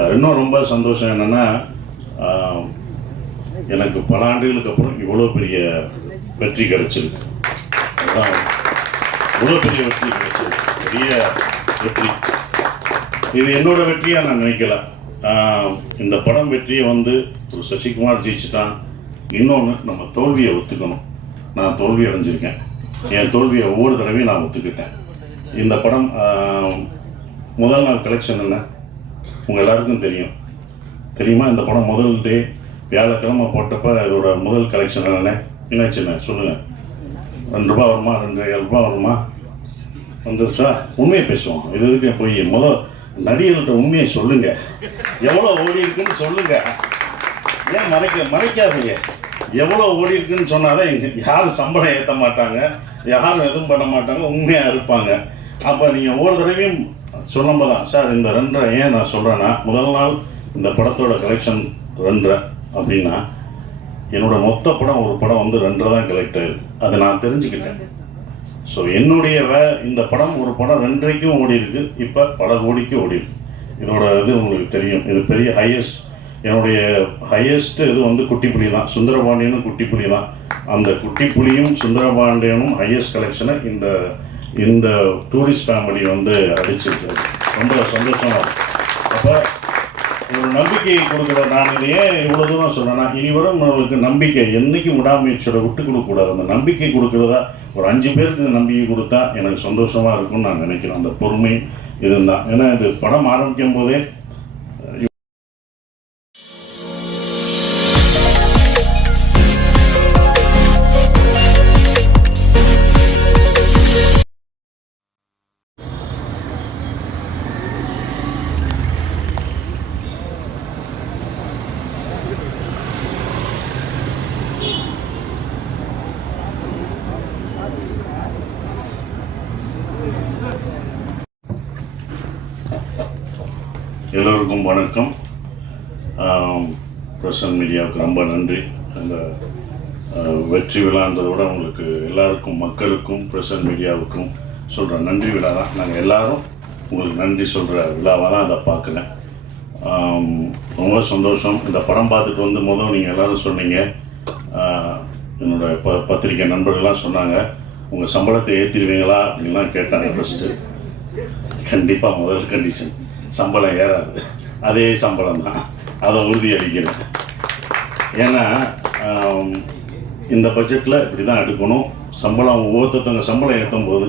இன்னும் ரொம்ப சந்தோஷம் என்னென்னா எனக்கு பல ஆண்டுகளுக்கு அப்புறம் இவ்வளோ பெரிய வெற்றி கிடைச்சிருக்கு. இவ்வளோ பெரிய வெற்றி கிடைச்சிருக்கு. பெரிய வெற்றி. இது என்னோட வெற்றியாக நான் நினைக்கல. இந்த படம் வெற்றியை வந்து ஒரு சசிகுமார் ஜெயிச்சுட்டான். இன்னொன்று நம்ம தோல்வியை ஒத்துக்கணும். நான் தோல்வி அடைஞ்சிருக்கேன். என் தோல்வியை ஒவ்வொரு தடவையும் நான் ஒத்துக்கிட்டேன். இந்த படம் முதல் நாள் கலெக்ஷன் என்ன? உங்கள் எல்லாருக்கும் தெரியும். தெரியுமா? இந்த படம் முதல் டே வியாழக்கிழமை போட்டப்ப இதோட முதல் கலெக்ஷன் என்ன? என்னாச்சுண்ணே சொல்லுங்கள் ரெண்டு ரூபா வருமா? ரெண்டு ஏழு ரூபா வருமா? வந்துருச்சா? உண்மையை பேசுவோம். இது இதுக்கு போய்? முதல் நடிகர்கள்ட்ட உண்மையை சொல்லுங்க. எவ்வளோ ஓடி இருக்குன்னு சொல்லுங்க. ஏன் மறைக்க மறைக்காதீங்க. எவ்வளோ ஓடி இருக்குன்னு சொன்னாதான் யாரும் சம்பளம் ஏற்ற மாட்டாங்க. யாரும் எதுவும் பண்ண மாட்டாங்க. உண்மையாக இருப்பாங்க. அப்போ நீங்கள் ஒவ்வொரு தடவையும் சொல்லும்போது? தான் சார் இந்த ரெண்டரை ஏன் நான் சொல்கிறேன்னா முதல் நாள் இந்த படத்தோட கலெக்ஷன் ரெண்டரை அப்படின்னா என்னோட மொத்த படம் ஒரு படம் வந்து ரெண்டரை தான் கலெக்ட் ஆயிருக்கு. அதை நான் தெரிஞ்சுக்கிட்டேன். ஸோ என்னுடைய வே இந்த படம் ஒரு படம் ரெண்டரைக்கும் ஓடி இருக்கு. இப்போ பல கோடிக்கு ஓடி இருக்கு. இதோட இது உங்களுக்கு தெரியும். இது பெரிய ஹையஸ்ட் என்னுடைய ஹையஸ்ட் இது வந்து குட்டிப்புலி தான். சுந்தரபாண்டியனும் குட்டிப்புலி தான். அந்த குட்டிப்புலியும் சுந்தரபாண்டியனும் ஹையஸ்ட் கலெக்ஷனை இந்த இந்த டூரிஸ்ட் ஃபேமிலி வந்து அடிச்சிருக்கு. ரொம்ப சந்தோஷமா. அப்போ ஒரு நம்பிக்கை கொடுக்குற நான் இதை ஏன் இவ்வளோ தூரம் சொன்னேன்னா இனிவரும் நம்மளுக்கு நம்பிக்கை என்றைக்கும் விடாமுயற்சியோட விட்டு கொடுக்கக்கூடாது. அந்த நம்பிக்கை கொடுக்குறதா ஒரு அஞ்சு பேருக்கு இந்த நம்பிக்கை கொடுத்தா எனக்கு சந்தோஷமாக இருக்கும்னு நான் நினைக்கிறேன். அந்த பொறுமை இதுதான் ஏன்னா இது படம் ஆரம்பிக்கும் போதே எல்லோருக்கும் வணக்கம். பிரசன் மீடியாவுக்கு ரொம்ப நன்றி. அந்த வெற்றி விழான்றதை விட உங்களுக்கு எல்லாருக்கும் மக்களுக்கும் பிரசன் மீடியாவுக்கும் சொல்கிற நன்றி விழா தான். நாங்கள் எல்லாரும் உங்களுக்கு நன்றி சொல்கிற விழாவாக தான் அதை பார்க்குறேன். ரொம்ப சந்தோஷம். இந்த படம் பார்த்துட்டு வந்து முதல் நீங்கள் எல்லாரும் சொன்னீங்க. என்னோடய என்னோட ப பத்திரிக்கை நண்பர்கள்லாம் சொன்னாங்க. உங்கள் சம்பளத்தை ஏற்றிடுவீங்களா அப்படின்லாம் கேட்டாங்க ஃபஸ்ட்டு கண்டிப்பாக முதல் கண்டிஷன் சம்பளம் ஏறாது. அதே சம்பளம் தான் அதை உறுதியளிக்கிறேன் ஏன்னா இந்த பட்ஜெட்டில் இப்படி தான் எடுக்கணும். சம்பளம் ஒவ்வொருத்தவங்க சம்பளம் ஏற்றும் போது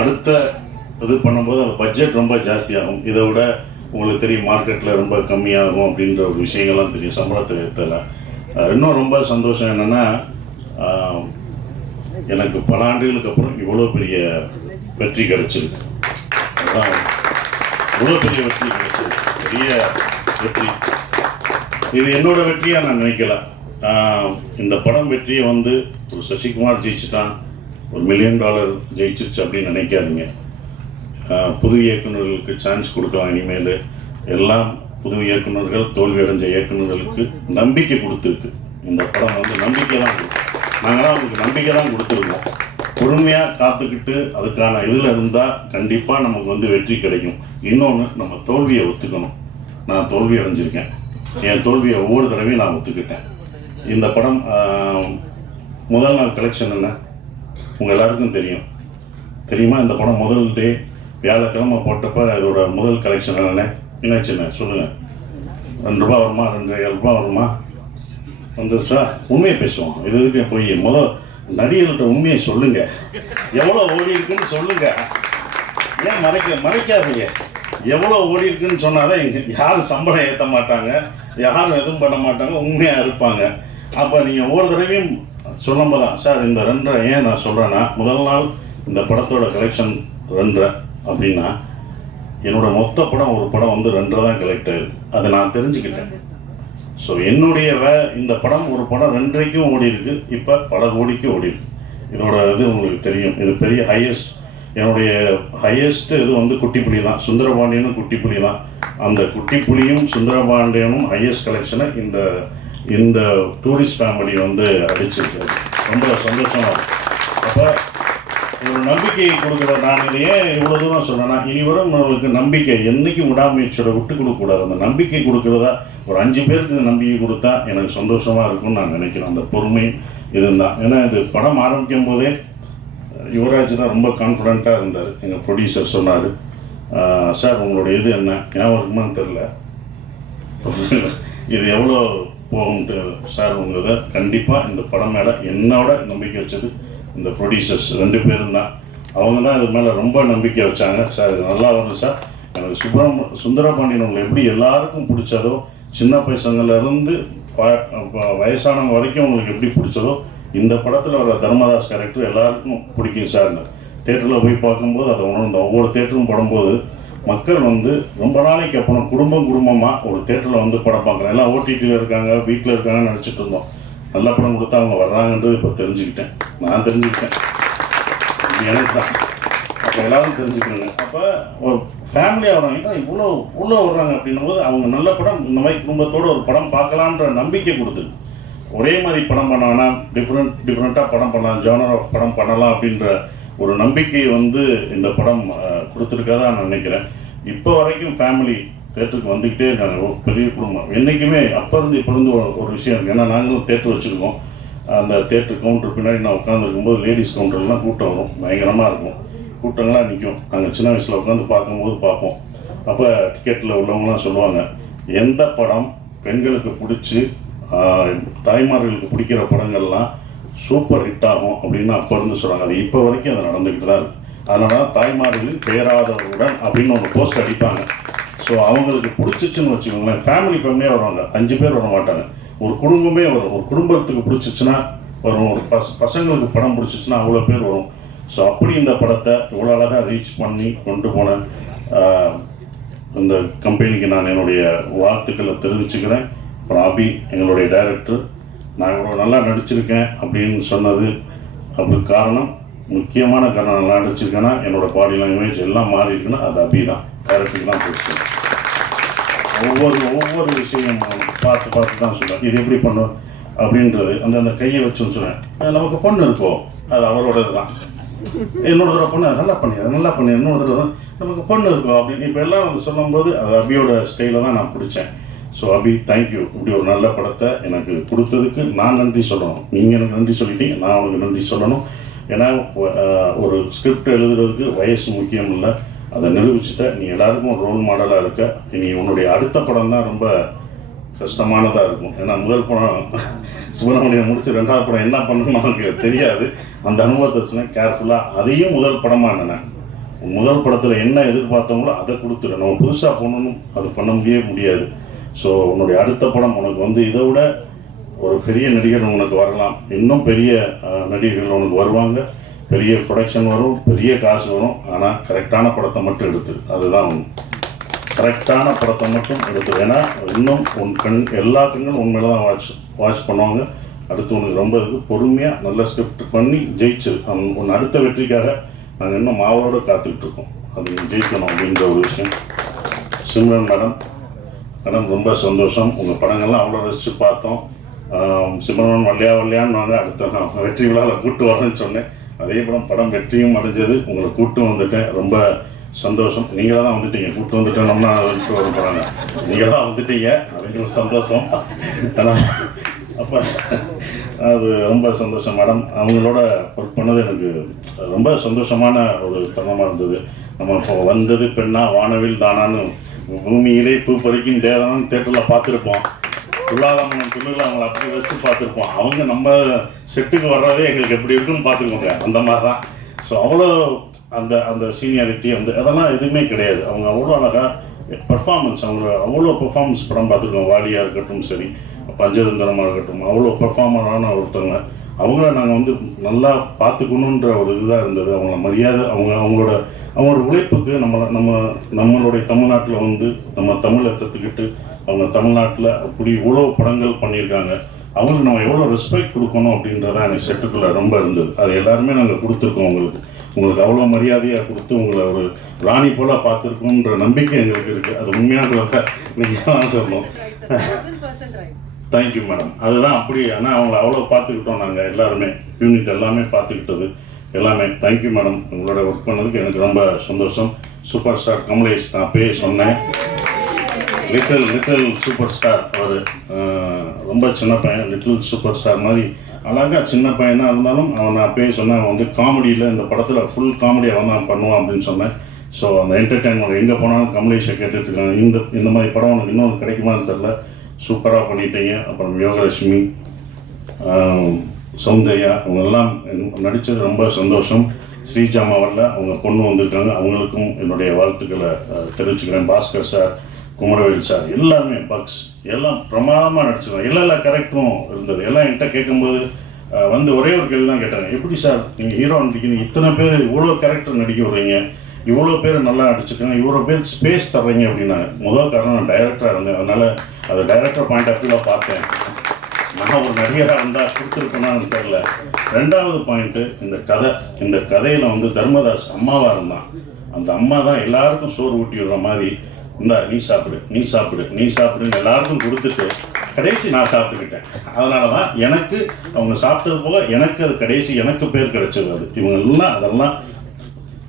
அடுத்த இது பண்ணும்போது அந்த பட்ஜெட் ரொம்ப ஜாஸ்தியாகும். இதை விட உங்களுக்கு தெரியும் மார்க்கெட்டில் ரொம்ப கம்மியாகும் அப்படின்ற ஒரு விஷயங்கள்லாம் தெரியும். சம்பளத்தை ஏற்றல இன்னும் ரொம்ப சந்தோஷம் என்னென்னா எனக்கு பல ஆண்டுகளுக்கு அப்புறம் இவ்வளோ பெரிய வெற்றி கிடச்சிருக்கு. அதான் இவ்வளோ பெரிய வெற்றி கிடைச்சது. பெரிய வெற்றி. இது என்னோட வெற்றியாக நான் நினைக்கல. இந்த படம் வெற்றியை வந்து ஒரு சசிகுமார் ஜெயிச்சுட்டான் ஒரு மில்லியன் டாலர் ஜெயிச்சிருச்சு அப்படின்னு நினைக்காதீங்க. புது இயக்குநர்களுக்கு சான்ஸ் கொடுக்கலாம் இனிமேல். எல்லாம் புது இயக்குநர்கள் தோல்வி அடைஞ்ச இயக்குநர்களுக்கு நம்பிக்கை கொடுத்துருக்கு. இந்த படம் வந்து நம்பிக்கை தான் கொடுக்கும். நாங்களாம் அவங்களுக்கு நம்பிக்கை தான் கொடுத்துருக்கோம். பொறுமையாக காத்துக்கிட்டு அதுக்கான இதில் இருந்தால் கண்டிப்பாக நமக்கு வந்து வெற்றி கிடைக்கும். இன்னொன்று நம்ம தோல்வியை ஒத்துக்கணும். நான் தோல்வி அடைஞ்சிருக்கேன். என் தோல்வியை ஒவ்வொரு தடவையும் நான் ஒத்துக்கிட்டேன். இந்த படம் முதல் நாள் கலெக்ஷன் என்ன? உங்கள் எல்லாருக்கும் தெரியும். தெரியுமா? இந்த படம் முதல் டே வியாழக்கிழமை போட்டப்ப இதோட முதல் கலெக்ஷன் என்னென்ன? என்னாச்சுண்ணே சொல்லுங்கள் ரெண்டு ரூபா வருமா? ரெண்டு ஏழு ரூபா வருமா? வந்துருச்சா? உண்மையை பேசுவோம். இது எதுக்கு? போய். முதல் நடிகர்கிட்ட உண்மையை சொல்லுங்க. எவ்வளோ ஓடி இருக்குன்னு சொல்லுங்க. ஏன் மறைக்க மறைக்காதீங்க. எவ்வளோ ஓடி இருக்குன்னு சொன்னாதான் யாரும் சம்பளம் ஏற்ற மாட்டாங்க. யாரும் எதுவும் பண்ண மாட்டாங்க. உண்மையாக இருப்பாங்க. அப்போ நீங்கள் ஒவ்வொரு தடவையும் சொல்லும்போது தான் சார் இந்த ரெண்டரை ஏன் நான் சொல்கிறேன்னா முதல் நாள் இந்த படத்தோட கலெக்ஷன் ரெண்டரை அப்படின்னா என்னோட மொத்த படம் ஒரு படம் வந்து ரெண்டரை தான் கலெக்ட் ஆகுது அதை நான் தெரிஞ்சுக்கிட்டேன். ஸோ என்னுடைய வே இந்த படம் ஒரு படம் ரெண்டரைக்கும் ஓடி இருக்கு இப்போ பல கோடிக்கு ஓடி இருக்கு இதோட இது உங்களுக்கு தெரியும். இது பெரிய ஹையஸ்ட் என்னுடைய ஹையஸ்ட் இது வந்து குட்டிப்புலி தான். சுந்தரபாண்டியனும் குட்டிப்புலி தான். அந்த குட்டிப்புலியும் சுந்தரபாண்டியனும் ஹையஸ்ட் கலெக்ஷனை இந்த இந்த டூரிஸ்ட் ஃபேமிலி வந்து அடிச்சிருக்கு ரொம்ப சந்தோஷமாக இருக்கும் அப்போ ஒரு நம்பிக்கையை கொடுக்குற நான் இதை ஏன் இவ்வளோ தூரம் சொன்னேன்னா இனி வரும் உங்களுக்கு நம்பிக்கை என்னைக்கும் விடாமுயற்சியோட விட்டு கொடுக்கக்கூடாது. அந்த நம்பிக்கை கொடுக்குறதா? ஒரு அஞ்சு பேருக்கு இந்த நம்பிக்கை கொடுத்தா எனக்கு சந்தோஷமாக இருக்கும்னு நான் நினைக்கிறேன். அந்த பொறுமை இருந்தால் ஏன்னா இது படம் ஆரம்பிக்கும் போதே யுவராஜ் தான் ரொம்ப கான்ஃபிடண்ட்டாக இருந்தார். எங்கள் ப்ரொடியூசர் சொன்னார். சார் உங்களோட இது என்ன? ஞாபகம் இருக்குமான்னு தெரில இது எவ்வளோ போகும்ட்டு சார் உங்களதை கண்டிப்பாக இந்த படம் மேலே என்னோட நம்பிக்கை வச்சது இந்த ப்ரொடியூசர்ஸ் ரெண்டு பேரும் தான். அவங்க தான் இது மேலே ரொம்ப நம்பிக்கை வச்சாங்க. சார் இது நல்லா வருது சார். எனக்கு சுப்ரம் சுந்தரபாண்டியன் உங்களை எப்படி எல்லாருக்கும் பிடிச்சதோ சின்ன பசங்கள்லேருந்து வயசானவங்க வரைக்கும் உங்களுக்கு எப்படி பிடிச்சதோ இந்த படத்தில் வர தர்மதாஸ் கேரக்டர் எல்லாருக்கும் பிடிக்கும் சார்னு தேட்டரில் போய் பார்க்கும்போது அதை உணர்ந்தோம் ஒவ்வொரு தேட்டரும் படும்போது மக்கள் வந்து ரொம்ப நாளைக்கு அப்புறம் குடும்பம் குடும்பமாக ஒரு தேட்டரில் வந்து படம் பார்க்குறேன் எல்லாம் ஓடிடியில் இருக்காங்க வீட்டில் இருக்காங்கன்னு நினச்சிட்டு இருந்தோம். நல்ல படம் கொடுத்தா அவங்க வர்றாங்கன்றது இப்போ தெரிஞ்சுக்கிட்டேன். நான் தெரிஞ்சுக்கிட்டேன். எனக்கு தான் அப்போ எல்லாரும் தெரிஞ்சுக்கணுங்க. அப்போ ஒரு ஃபேமிலியாக வராங்கன்னா இவ்வளோ இவ்வளோ வர்றாங்க அப்படின்னும் போது அவங்க நல்ல படம் இந்த மாதிரி குடும்பத்தோடு ஒரு படம் பார்க்கலான்ற நம்பிக்கை கொடுத்துது ஒரே மாதிரி படம் பண்ண வேணாம் டிஃப்ரெண்ட் டிஃப்ரெண்ட்டாக படம் பண்ணலாம் ஜானர் ஆஃப் படம் பண்ணலாம் அப்படின்ற ஒரு நம்பிக்கை வந்து இந்த படம் அஹ், கொடுத்துருக்கதா நான் நினைக்கிறேன். இப்போ வரைக்கும் ஃபேமிலி தேட்டருக்கு வந்துக்கிட்டே இருக்காங்க ஒரு பெரிய குடும்பம். என்றைக்குமே அப்போ இருந்து இப்போ இருந்து ஒரு- விஷயம் இருக்குது ஏன்னா நாங்களும் தேட்டர் வச்சுருக்கோம். அந்த தேட்டர் கவுண்டர் பின்னாடி நான் உட்காந்துருக்கும்போது லேடிஸ் கவுண்டர்லாம் கூட்டம் வரும். பயங்கரமாக இருக்கும். கூட்டங்களாக நிற்கும் நாங்கள் சின்ன வயசில் உட்காந்து பார்க்கும்போது பார்ப்போம். அப்போ டிக்கெட்டில் உள்ளவங்களாம் சொல்லுவாங்க எந்த படம் பெண்களுக்கு பிடிச்சி தாய்மார்களுக்கு பிடிக்கிற படங்கள்லாம் சூப்பர் ஹிட் ஆகும் அப்படின்னு அப்போ இருந்து சொல்கிறாங்க அது இப்போ வரைக்கும் அது நடந்துக்கிட்டு தான் இருக்குது அதனால தாய்மார்களின் பெயராதவருடன் அப்படின்னு ஒரு போஸ்ட் அடிப்பாங்க. ஸோ அவங்களுக்கு பிடிச்சிச்சுன்னு வச்சுக்கோங்களேன். ஃபேமிலி ஃபேமிலியாக வருவாங்க. அஞ்சு பேர் வர மாட்டாங்க. ஒரு குடும்பமே வரும். ஒரு குடும்பத்துக்கு பிடிச்சிச்சுன்னா வரும். ஒரு பஸ் பசங்களுக்கு படம் பிடிச்சிச்சுன்னா அவ்வளோ பேர் வரும். ஸோ அப்படி இந்த படத்தை இவ்வளோ அழகாக ரீச் பண்ணி கொண்டு போன அந்த இந்த கம்பெனிக்கு நான் என்னுடைய வாழ்த்துக்களை தெரிவிச்சுக்கிறேன். அப்புறம் அபி எங்களுடைய டைரக்டர் நான் இவ்வளோ நல்லா நடிச்சிருக்கேன் அப்படின்னு சொன்னது அதுக்கு காரணம். முக்கியமான காரணம் நல்லா நடிச்சிருக்கேன்னா என்னோட பாடி லாங்குவேஜ் எல்லாம் மாறி இருக்குன்னா அது அபி தான். டைரக்டருக்கு தான் பிடிச்சிருக்கேன் ஒவ்வொரு ஒவ்வொரு விஷயம் பார்த்து பார்த்து தான் சொல்லுவேன் இது எப்படி பண்ணும்? அப்படின்றது அந்த அந்த கையை வச்சு சொல்லுவேன் நமக்கு பொண்ணு இருக்கோ அது அவரோட இதுதான் இன்னொரு தடவை பொண்ணு நல்லா பண்ணிடு நல்லா பண்ணி இன்னொரு தடவை நமக்கு பொண்ணு இருக்கும் அப்படின்னு இப்போ எல்லாம் வந்து சொல்லும்போது அது அபியோட ஸ்டைலில் தான் நான் பிடிச்சேன். ஸோ அபி தேங்க்யூ இப்படி ஒரு நல்ல படத்தை எனக்கு கொடுத்ததுக்கு நான் நன்றி சொல்லணும். நீங்கள் எனக்கு நன்றி சொல்லிட்டீங்க நான் உனக்கு நன்றி சொல்லணும். ஏன்னா ஒரு ஸ்கிரிப்ட் எழுதுறதுக்கு வயசு முக்கியம் இல்லை. அதை நிரூபிச்சுட்ட நீ எல்லாருக்கும் ரோல் மாடலாக இருக்க. நீ உன்னுடைய அடுத்த படம் தான் ரொம்ப கஷ்டமானதாக இருக்கும். ஏன்னா முதல் படம் சுப்பிரமணியம் முடிச்சு ரெண்டாவது படம் என்ன பண்ணணும்னு நமக்கு தெரியாது. அந்த அனுபவத்தை வச்சுனா கேர்ஃபுல்லாக அதையும் முதல் படமாக நினை முதல் படத்தில் என்ன எதிர்பார்த்தவங்களோ அதை கொடுத்துரு நம்ம புதுசாக பண்ணணும் அது பண்ண முடியவே முடியாது. ஸோ உன்னுடைய அடுத்த படம் உனக்கு வந்து இதை விட ஒரு பெரிய நடிகர் உனக்கு வரலாம். இன்னும் பெரிய நடிகர்கள் உனக்கு வருவாங்க. பெரிய ப்ரொடக்ஷன் வரும் பெரிய காசு வரும். ஆனால் கரெக்டான படத்தை மட்டும் எடுத்துரு அதுதான் கரெக்டான படத்தை மட்டும் எடுத்து ஏன்னா இன்னும் உன் கண் எல்லா கண்களும் உண்மையில தான் வாட்ச் வாட்ச் பண்ணுவாங்க. அடுத்து உனக்கு ரொம்ப இது பொறுமையாக நல்ல ஸ்கிரிப்ட் பண்ணி ஜெயிச்சிரு உன் அடுத்த வெற்றிக்காக நாங்கள் இன்னும் மாவோட காத்துக்கிட்டு இருக்கோம். அது ஜெயிக்கணும் அப்படின்ற ஒரு விஷயம். சிம்ரன் மேடம் மேடம் ரொம்ப சந்தோஷம். உங்கள் படங்கள்லாம் அவ்வளோ ரசித்து பார்த்தோம். சிம்ரன் வல்லையா வல்லையான்னு வாங்க அடுத்த நான் வெற்றி விழாவில் கூட்டு வரேன்னு சொன்னேன். அதே படம் படம் வெற்றியும் அடைஞ்சது. உங்களை கூட்டு வந்துட்டேன். ரொம்ப சந்தோஷம். நீங்களாக தான் வந்துட்டீங்க. கூட்டு வந்துட்டோம்னா வந்துட்டு தான் போகிறாங்க நீங்களாக வந்துட்டீங்க. அது ஒரு சந்தோஷம். ஆனால் அப்போ அது ரொம்ப சந்தோஷம். மேடம் அவங்களோட ஒர்க் பண்ணது எனக்கு ரொம்ப சந்தோஷமான ஒரு தருணமாக இருந்தது. நம்ம இப்போ வந்தது பெண்ணா வானவில் தானான்னு. பூமியிலே பூ பறிக்கும் தேவனான்னு தேட்டரில் பார்த்துருப்போம். துல்லாதம்மன் துணியில் அவங்கள அப்படி வச்சு பார்த்துருப்போம். அவங்க நம்ம செட்டுக்கு வர்றதே எங்களுக்கு எப்படி இருக்குன்னு பார்த்துக்கோங்க. அந்த மாதிரி தான் ஸோ அவ்வளோ அந்த அந்த சீனியாரிட்டி அந்த அதெல்லாம் எதுவுமே கிடையாது. அவங்க அவ்வளோ அழகாக பர்ஃபார்மன்ஸ் அவங்களோட அவ்வளோ பர்ஃபார்மன்ஸ் படம் பார்த்துருக்கோம். வாலியாக இருக்கட்டும் சரி பஞ்சதந்திரமாக இருக்கட்டும் அவ்வளோ பர்ஃபார்மரான ஒருத்தவங்க. அவங்கள நாங்கள் வந்து நல்லா பார்த்துக்கணுன்ற ஒரு இதுதான் இருந்தது. அவங்கள மரியாதை அவங்க அவங்களோட அவங்களோட உழைப்புக்கு நம்ம நம்ம நம்மளுடைய தமிழ்நாட்டில் வந்து நம்ம தமிழை கற்றுக்கிட்டு அவங்க தமிழ்நாட்டில் அப்படி இவ்வளோ படங்கள் பண்ணியிருக்காங்க. அவங்களுக்கு நம்ம எவ்வளோ ரெஸ்பெக்ட் கொடுக்கணும் அப்படின்றதான் எனக்கு செட்டுக்குள்ளே ரொம்ப இருந்தது. அது எல்லாருமே நாங்கள் கொடுத்துருக்கோம் உங்களுக்கு. உங்களுக்கு அவ்வளோ மரியாதையாக கொடுத்து உங்களை ஒரு ராணி போல பார்த்துருக்கோன்ற நம்பிக்கை எங்களுக்கு இருக்குது அது உண்மையாக நீங்கள் சொல்லணும். தேங்க்யூ மேடம் அதுதான் அப்படி ஆனால் அவங்கள அவ்வளோ பார்த்துக்கிட்டோம் நாங்கள் எல்லாருமே. யூனிட் எல்லாமே பார்த்துக்கிட்டது. எல்லாமே தேங்க்யூ மேடம் உங்களோட ஒர்க் பண்ணதுக்கு எனக்கு ரொம்ப சந்தோஷம். சூப்பர் ஸ்டார் கமலேஷ் நான் அப்பயே சொன்னேன். லிட்டில் லிட்டில் சூப்பர் ஸ்டார் அவர் ரொம்ப சின்ன பையன் லிட்டில் சூப்பர் ஸ்டார் மாதிரி. அழகாக சின்ன பையனாக இருந்தாலும் அவன் நான் அப்பயே சொன்னேன் அவன் வந்து காமெடியில் இந்த படத்தில் ஃபுல் காமெடி அவன் தான் பண்ணுவான் அப்படின்னு சொன்னேன். ஸோ அந்த என்டர்டைன்மெண்ட் எங்கே போனாலும் கமலேஷை கேட்டுட்டு இருக்காங்க இந்த இந்த மாதிரி படம் உனக்கு இன்னும் கிடைக்குமான்னு தெரில சூப்பராக பண்ணிட்டீங்க. அப்புறம் யோகலட்சுமி சௌந்தர்யா அவங்க எல்லாம் நடித்தது ரொம்ப சந்தோஷம். ஸ்ரீஜாமாவில் அவங்க பொண்ணு வந்திருக்காங்க. அவங்களுக்கும் என்னுடைய வாழ்த்துக்களை தெரிவிச்சுக்கிறேன். பாஸ்கர் சார் குமரவேல் சார் எல்லாருமே பக்ஸ் எல்லாம் பிரமாதமாக நடிச்சிருக்காங்க. எல்லா எல்லா கரெக்டும் இருந்தது. எல்லாம் என்கிட்ட கேட்கும்போது வந்து ஒரே ஒரு கேள்வி தான் கேட்டாங்க. எப்படி சார் நீங்கள் ஹீரோ நடிக்கணும் இத்தனை பேர் இவ்வளோ கேரக்டர் நடிக்க விடுறீங்க இவ்வளோ பேர் நல்லா நடிச்சிருக்காங்க. இவ்வளோ பேர் ஸ்பேஸ் தர்றீங்க அப்படின்னாங்க. முதல் காரணம் நான் டைரக்டராக இருந்தேன். அதனால் அதை டைரக்டர் பாயிண்ட் ஆஃப் வியூவில் பார்த்தேன். நான் ஒரு நடிகராக இருந்தால் கொடுத்துருப்பேனான்னு தெரில ரெண்டாவது பாயிண்ட்டு இந்த கதை இந்த கதையில் வந்து தர்மதாஸ் அம்மாவாக இருந்தான். அந்த அம்மா தான் எல்லாருக்கும் சோறு ஊட்டி விடுற மாதிரி இந்தா நீ சாப்பிடு நீ சாப்பிடு நீ சாப்பிடுன்னு எல்லாருக்கும் கொடுத்துட்டு கடைசி நான் சாப்பிட்டுக்கிட்டேன். அதனால தான் எனக்கு அவங்க சாப்பிட்டது போக எனக்கு அது கடைசி எனக்கு பேர் கிடைச்சது அது. இவங்க எல்லாம் அதெல்லாம்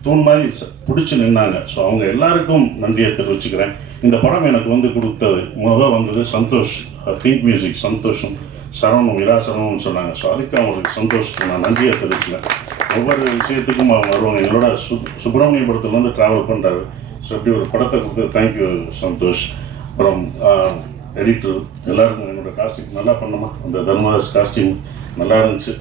தூண் மாதிரி ச- பிடிச்சி நின்னாங்க. ஸோ அவங்க எல்லாருக்கும் நன்றியை தெரிவிச்சுக்கிறேன். இந்த படம் எனக்கு வந்து கொடுத்தது முதல் வந்தது சந்தோஷ் திங்க் மியூசிக் சந்தோஷம் சரவணம் இரா சொன்னாங்க. ஸோ அதுக்கு அவங்களுக்கு சந்தோஷ் நான் நன்றியை தெரிவிச்சுக்கிறேன். ஒவ்வொரு விஷயத்துக்கும் அவங்க வருவாங்க. எங்களோட சு சுப்பிரமணியபுரத்துலேருந்து ட்ராவல் பண்ணுறாரு ஸோ இப்படி ஒரு படத்தை கொடுத்து தேங்க்யூ சந்தோஷ். அப்புறம் எடிட்டர் எல்லாருக்கும் என்னோட காஸ்டியூம் நல்லா பண்ணமா? அந்த தர்மராஜ் காஸ்டியூம் நல்லா இருந்துச்சு.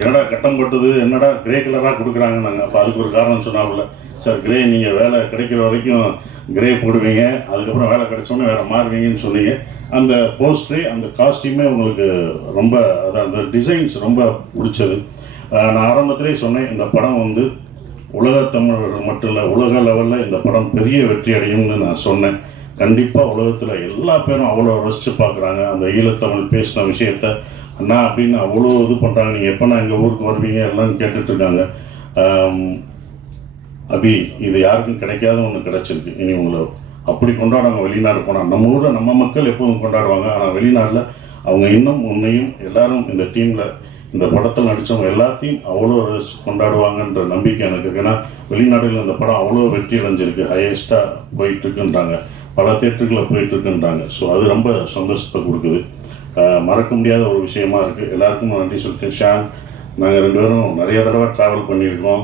என்னடா கட்டம் பட்டது என்னடா கிரே கலராக கொடுக்குறாங்க நாங்கள் அப்போ அதுக்கு ஒரு காரணம் சொன்னாப்புல. சார் கிரே நீங்கள் வேலை கிடைக்கிற வரைக்கும் கிரே போடுவீங்க. அதுக்கப்புறம் வேலை கிடைச்சோன்னே வேறு மாறுவீங்கன்னு சொன்னீங்க. அந்த போஸ்டரே அந்த காஸ்டியூமே உங்களுக்கு ரொம்ப அதான் அந்த டிசைன்ஸ் ரொம்ப பிடிச்சது. நான் ஆரம்பத்திலே சொன்னேன் இந்த படம் வந்து உலக தமிழர்கள் மட்டும் இல்லை உலக லெவலில் இந்த படம் பெரிய வெற்றி அடையும்னு நான் சொன்னேன். கண்டிப்பாக உலகத்தில் எல்லா பேரும் அவ்வளோ ரசித்து பார்க்குறாங்க அந்த ஈழத்தமிழ் பேசின விஷயத்த அண்ணா அப்படின்னு அவ்வளோ இது பண்ணுறாங்க நீங்கள் எப்போ நான் எங்கள் ஊருக்கு வருவீங்க? எல்லாம் கேட்டுட்ருக்காங்க அபி இது யாருக்கும் கிடைக்காத ஒன்று கிடச்சிருக்கு. இனி உங்களை அப்படி கொண்டாடுவாங்க வெளிநாடு போனால் நம்ம ஊரில் நம்ம மக்கள் எப்போதும் கொண்டாடுவாங்க. ஆனால் வெளிநாட்டில் அவங்க இன்னும் உன்னையும் எல்லாரும் இந்த டீமில் இந்த படத்தில் நடித்தவங்க எல்லாத்தையும் அவ்வளோ கொண்டாடுவாங்கன்ற நம்பிக்கை எனக்கு இருக்குன்னா வெளிநாடுகளில் இந்த படம் அவ்வளோ வெற்றி அடைஞ்சிருக்கு. ஹையஸ்ட்டாக போயிட்டு இருக்குன்றாங்க பல தேட்டர்களில் போயிட்டு இருக்குன்றாங்க ஸோ அது ரொம்ப சந்தோஷத்தை கொடுக்குது. மறக்க முடியாத ஒரு விஷயமா இருக்குது எல்லாருக்கும் நன்றி சொல்லிட்டேன் ஷான் நாங்கள் ரெண்டு பேரும் நிறைய தடவை ட்ராவல் பண்ணியிருக்கோம்.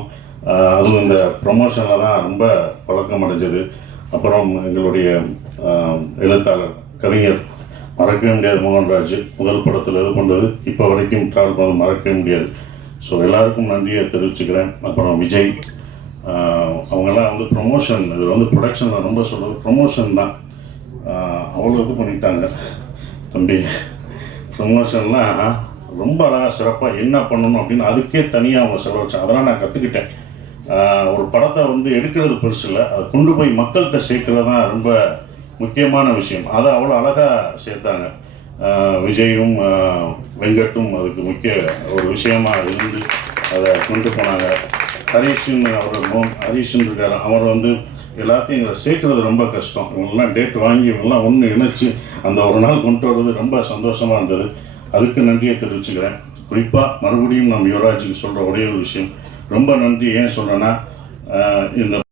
அதுவும் இந்த ப்ரொமோஷனில் தான் ரொம்ப பழக்கம் அடைஞ்சது. அப்புறம் எங்களுடைய எழுத்தாளர் கவிஞர் மறக்கவே முடியாது மோகன்ராஜ் முதல் படத்தில் இது பண்ணுறது இப்போ வரைக்கும் ட்ராவல் பண்ணது மறக்கவே முடியாது. ஸோ எல்லாருக்கும் நன்றியை தெரிவிச்சுக்கிறேன். அப்புறம் விஜய். அவங்கெல்லாம் வந்து ப்ரொமோஷன் இது வந்து ப்ரொடக்ஷனில் ரொம்ப சொல்கிறது ப்ரொமோஷன் தான். அவ்வளோ இது பண்ணிட்டாங்க. தம்பி ப்ரொமோஷன்லாம் ரொம்ப அழகாக சிறப்பாக என்ன பண்ணணும் அப்படின்னு அதுக்கே தனியாக அவங்க செலவழிச்சாங்க அதெல்லாம் நான் கற்றுக்கிட்டேன் ஒரு படத்தை வந்து எடுக்கிறது பெருசு இல்லை. அதை கொண்டு போய் மக்கள்கிட்ட சேர்க்கறது தான் ரொம்ப முக்கியமான விஷயம். அதை அவ்வளோ அழகாக சேர்த்தாங்க. விஜயும் வெங்கட்டும் அதுக்கு முக்கிய ஒரு விஷயமாக இருந்து அதை கொண்டு போனாங்க. ஹரீஷன் அவர் மோன் ஹரீஷன் இருக்கார். அவர் வந்து எல்லாத்தையும் இதில் சேர்க்கறது ரொம்ப கஷ்டம். இவங்கெல்லாம் டேட் வாங்கி இவங்கெல்லாம் ஒன்று இணைச்சி அந்த ஒரு நாள் கொண்டு வர்றது ரொம்ப சந்தோஷமாக இருந்தது. அதுக்கு நன்றியை தெரிவிச்சுக்கிறேன். குறிப்பாக மறுபடியும் நம்ம யுவராஜுக்கு சொல்கிற ஒரே ஒரு விஷயம். ரொம்ப நன்றி. ஏன் சொல்கிறேன்னா இந்த